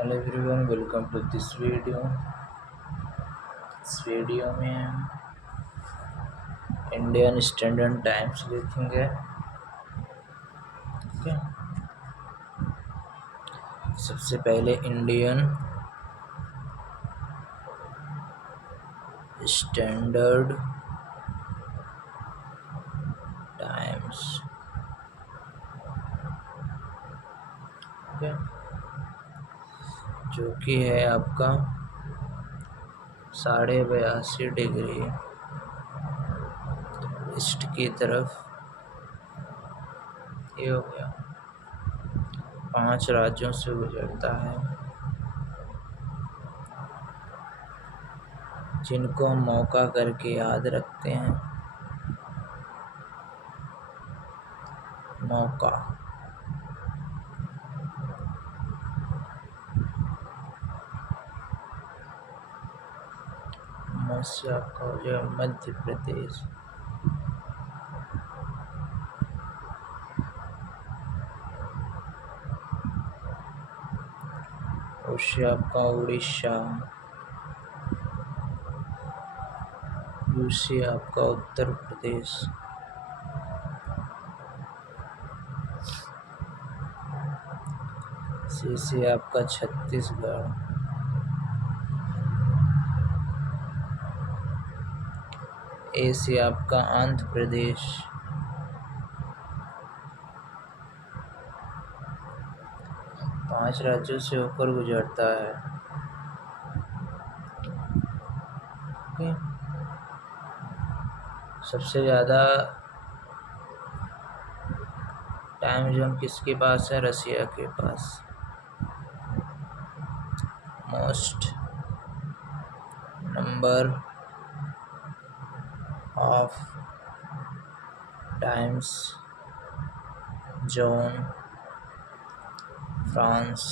Hello everyone, welcome to this video. इस video में हम इंडियन स्टैंडर्ड टाइम्स देखेंगे। ओके, सबसे पहले इंडियन स्टैंडर्ड टाइम्स। ओके, जो कि है आपका 82.5 डिग्री ईस्ट की तरफ। ये हो गया, 5 राज्यों से गुजरता है, जिनको हम मौका करके याद रखते हैं। मौका से आपका हो जाएगा मध्य प्रदेश। उससे आपका उड़ीसा। उससे आपका उत्तर प्रदेश। से आपका छत्तीसगढ़। ए से आपका आंध्र प्रदेश। 5 राज्यों से होकर गुजरता है। ओके, सबसे ज़्यादा टाइम जोन किसके पास है? रसिया के पास। Most number of times zone France.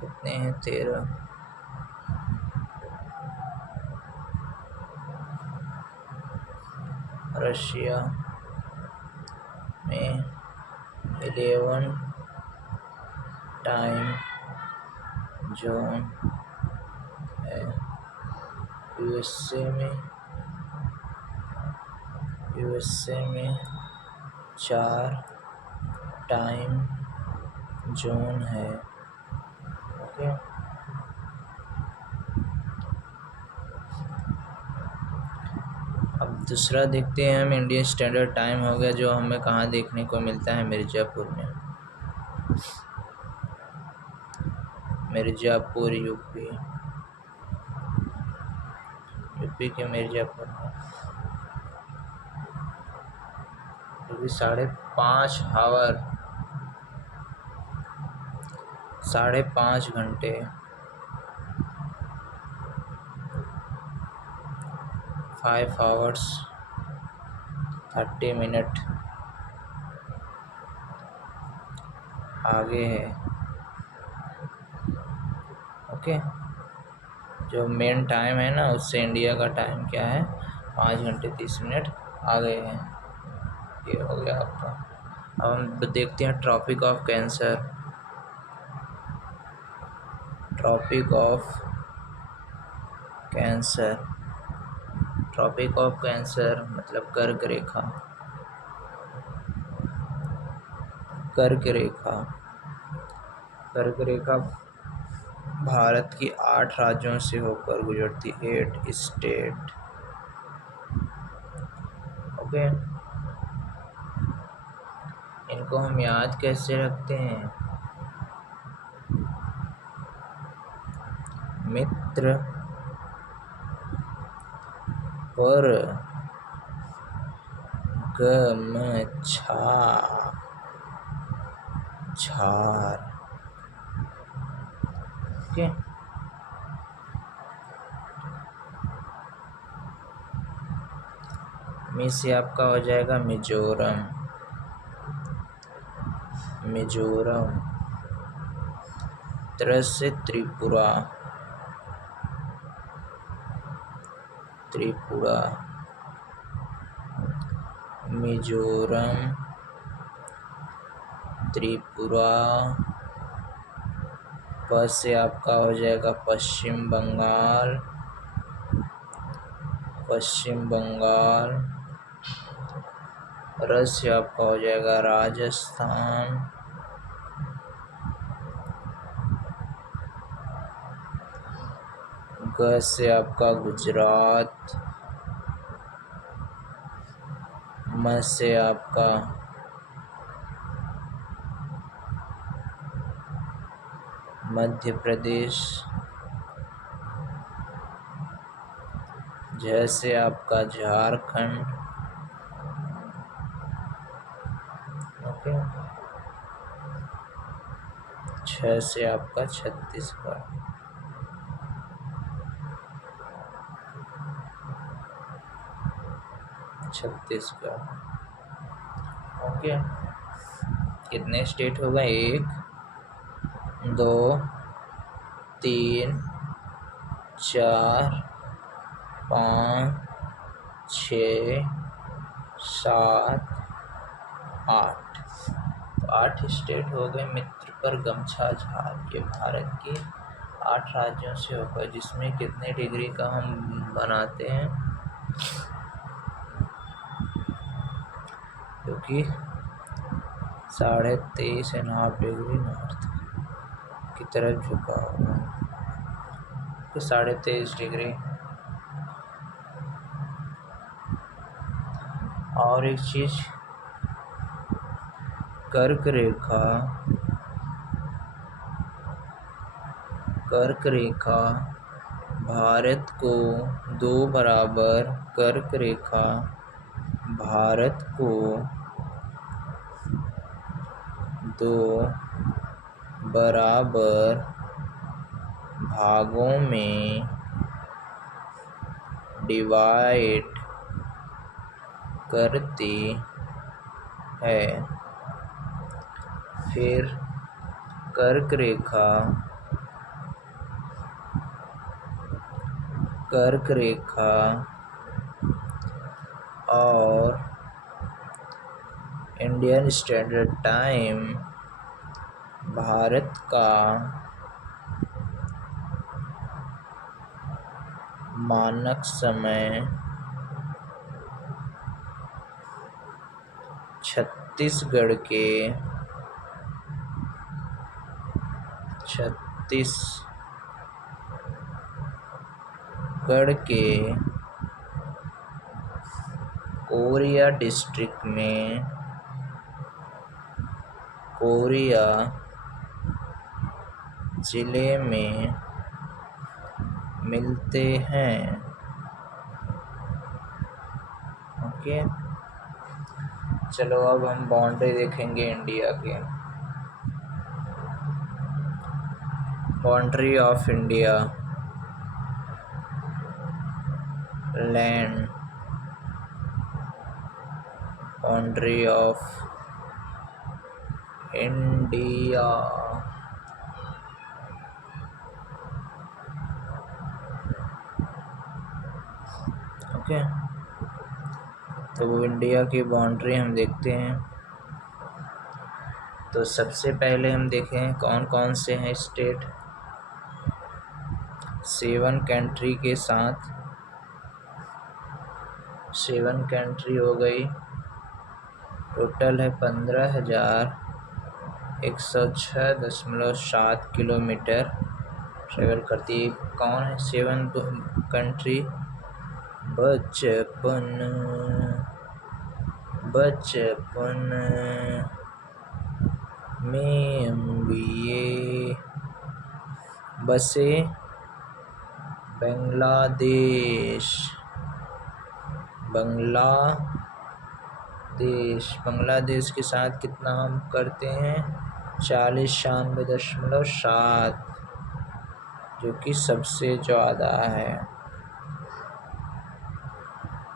कितने हैं? 13। रशिया में 11 टाइम जोन है। यूएसए में 4 टाइम जोन है। ओके, अब दूसरा देखते हैं हम। इंडियन स्टैंडर्ड टाइम हो गया, जो हमें कहाँ देखने को मिलता है? मिर्ज़ापुर में। मिर्ज़ापुर यूपी के मिर्ज़ापुर में। जो भी 5.5 घंटे 5 hours 30 मिनट आगे है। ओके, जो मेन टाइम है ना, उससे इंडिया का टाइम क्या है? 5 घंटे 30 मिनट आगे है। ये हो गया आपका। अब हम देखते हैं tropic of cancer. Tropic of cancer. Tropic of cancer मतलब कर्क रेखा। कर्क रेखा। कर्क रेखा भारत की 8 राज्यों से होकर गुजरती। 8 स्टेट। ओके, इनको हम याद कैसे रखते हैं? मित्र पर झार। ओके, मी से आपका हो जाएगा मिजोरम। त्र से त्रिपुरा। मिजोरम, त्रिपुरा। प से आपका हो जाएगा पश्चिम बंगाल, पश्चिम बंगाल। र से आपका हो जाएगा राजस्थान, ग से आपका गुजरात, म से आपका मध्य प्रदेश, झ से आपका झारखंड। ओके। छ से आपका छत्तीसगढ़। छत्तीसगढ़। ओके। कितने स्टेट हो गए? 1 2 3 4 5 6 7 8। तो 8 स्टेट हो गए मित्र पर गमछा झार। ये भारत के 8 राज्यों से होकर, जिसमें कितने डिग्री का हम बनाते हैं, क्योंकि 23.5 डिग्री नॉर्थ की तरफ झुका हुआ है, तो 23.5 डिग्री। और एक चीज, कर्क रेखा भारत को 2 बराबर, कर्क रेखा भारत को 2 बराबर भागों में डिवाइड करती है। फिर कर्क रेखा और इंडियन स्टैंडर्ड टाइम भारत का मानक समय छत्तीसगढ़ के कोरिया डिस्ट्रिक्ट में, कोरिया जिले में मिलते हैं। ओके। चलो अब हम बाउंड्री देखेंगे इंडिया के। Boundary of India, land, boundary of India. Okay. तो वो इंडिया की बाउंड्री हम देखते हैं। तो सबसे पहले हम देखें कौन कौन से हैं स्टेट। 7 कंट्री के साथ, 7 कंट्री हो गई। टोटल है 15,106.7 किलोमीटर ट्रेवल करती है। कौन है 7 कंट्री? बचपन में MBA। बसे बांग्लादेश के साथ कितना हम करते हैं? 4096.7, जो कि सबसे ज़्यादा है।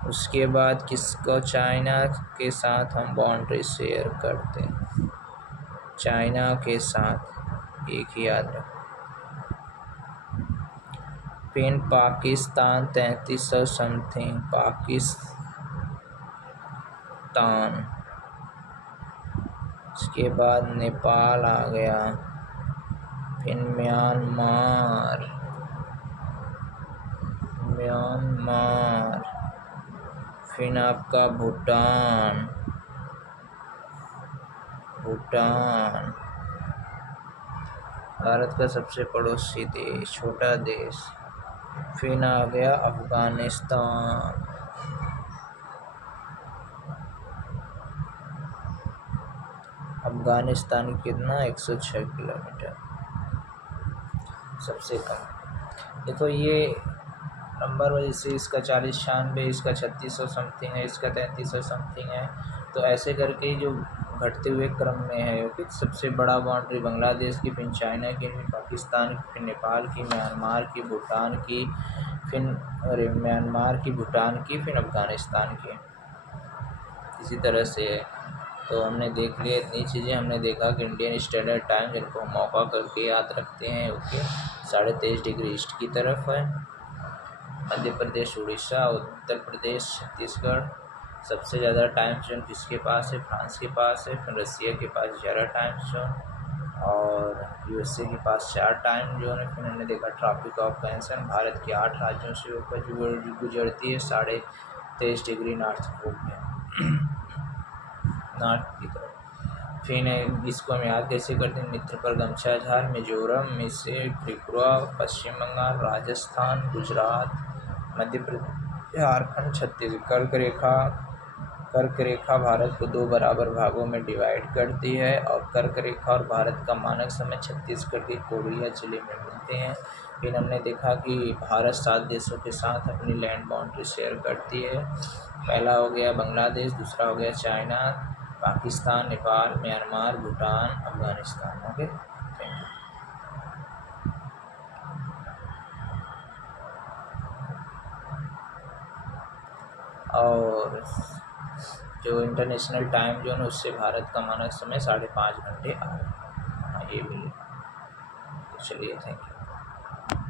उसके बाद किसको? चाइना के साथ हम बाउंड्री शेयर करते हैं, चाइना के साथ। एक ही याद रखो। फिर पाकिस्तान 3300 समथिंग, पाकिस्तान अफगानिस्तान, उसके बाद नेपाल आ गया, फिर म्यांमार, फिर आपका भूटान, भारत का सबसे पड़ोसी देश, छोटा देश। फिर आ गया अफगानिस्तान, अफगानिस्तान कितना 106 किलोमीटर सबसे कम। देखो ये नंबर वजह से इसका 40-96, इसका 3600 समथिंग है, इसका 3300 समथिंग है। तो ऐसे करके जो घटते हुए क्रम में है, ओके। सबसे बड़ा बाउंड्री बांग्लादेश की, फिर चाइना की, फिर पाकिस्तान की, फिर नेपाल की, म्यांमार की, भूटान की, फिर अफगानिस्तान की, इसी तरह से है। तो हमने देख लिया इतनी चीज़ें। हमने देखा कि इंडियन स्टैंडर्ड टाइम, जिनको हम मौका करके याद रखते हैं, ओके, 23.5 डिग्री ईस्ट की तरफ है। मध्य प्रदेश, उड़ीसा, उत्तर प्रदेश, छत्तीसगढ़। सबसे ज़्यादा टाइम जोन किसके पास है? फ्रांस के पास है। फिर रसिया के पास 11 टाइम जोन, और यूएसए के पास 4 टाइम जोन है। फिर हमने देखा ट्रॉपिक ऑफ कैंसर, भारत के 8 राज्यों से होकर गुजरती है 23.5 डिग्री नॉर्थ पोल में, नॉर्थ की तरफ। फिर इसको हम याद कैसे करते हैं? मित्र पर गमछा झार, मिजोरम, मिज़ो, त्रिपुरा, पश्चिम बंगाल, राजस्थान, गुजरात, मध्य प्रदेश, झारखंड, छत्तीसगढ़। कर्क रेखा भारत को 2 बराबर भागों में डिवाइड करती है, और कर्क रेखा और भारत का मानक समय छत्तीसगढ़ के कोरिया जिले में मिलते हैं। फिर हमने देखा कि भारत 7 देशों के साथ अपनी लैंड बाउंड्री शेयर करती है। पहला हो गया बांग्लादेश, दूसरा हो गया China, Pakistan, Nepal, Myanmar, Bhutan, Afghanistan, okay. Thank you. और जो इंटरनेशनल टाइम जोन है, उससे भारत का मानक समय 5.5 घंटे आ रहा है। हाँ, ये भी। चलिए, थैंक यू।